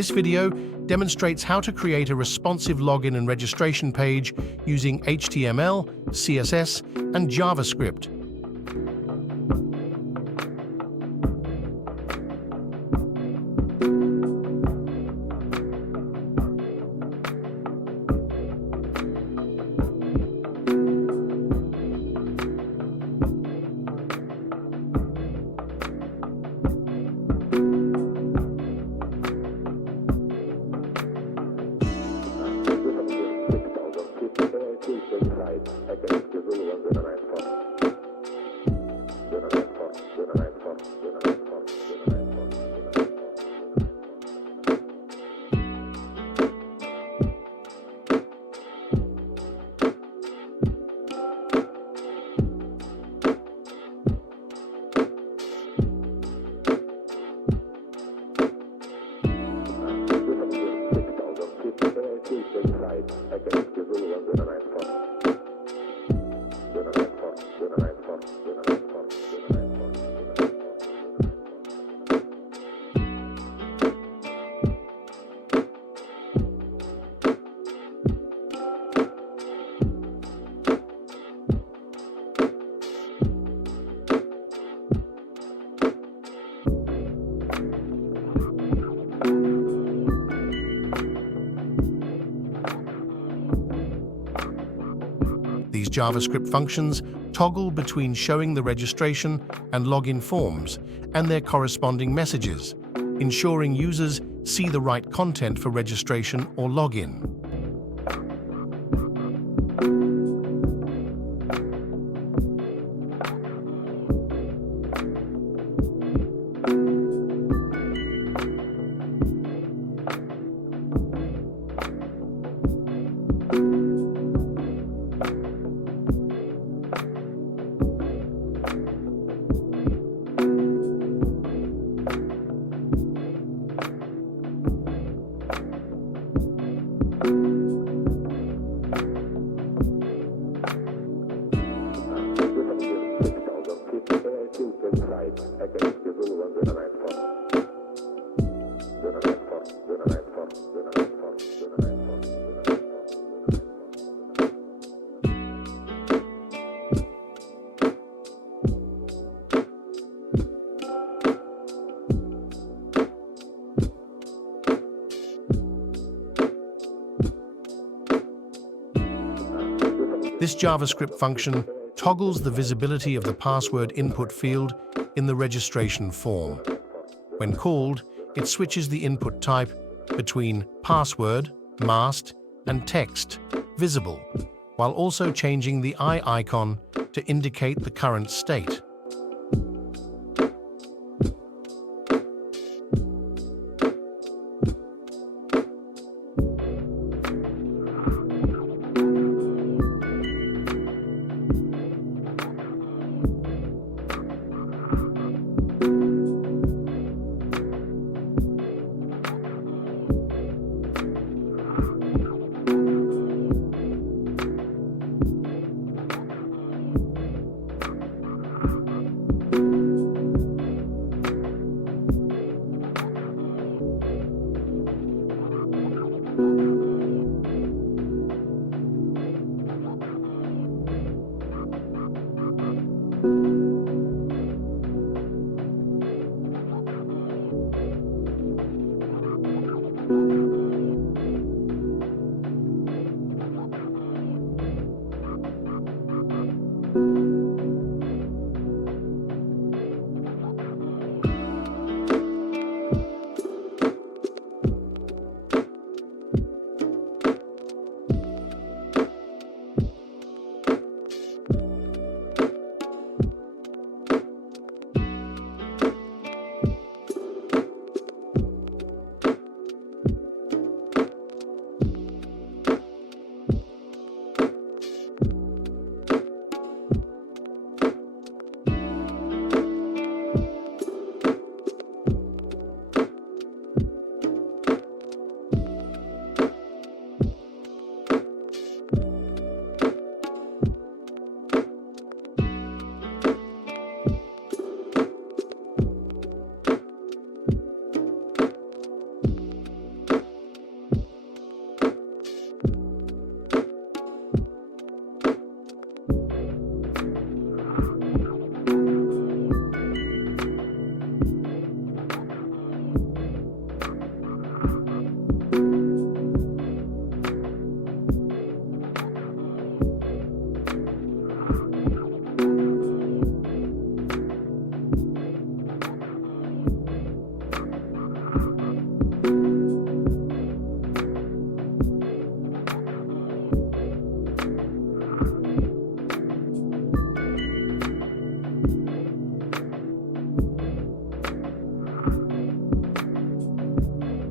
This video demonstrates how to create a responsive login and registration page using HTML, CSS, and JavaScript. These JavaScript functions toggle between showing the registration and login forms and their corresponding messages, ensuring users see the right content for registration or login. This JavaScript function toggles the visibility of the password input field in the registration form. When called, it switches the input type between password, masked, and text, visible, while also changing the eye icon to indicate the current state.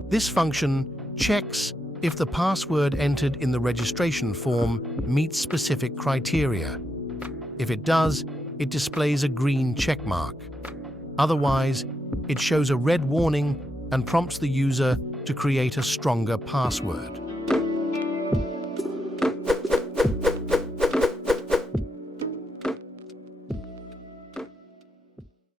This function checks if the password entered in the registration form meets specific criteria. If it does, it displays a green check mark. Otherwise, it shows a red warning and prompts the user to create a stronger password.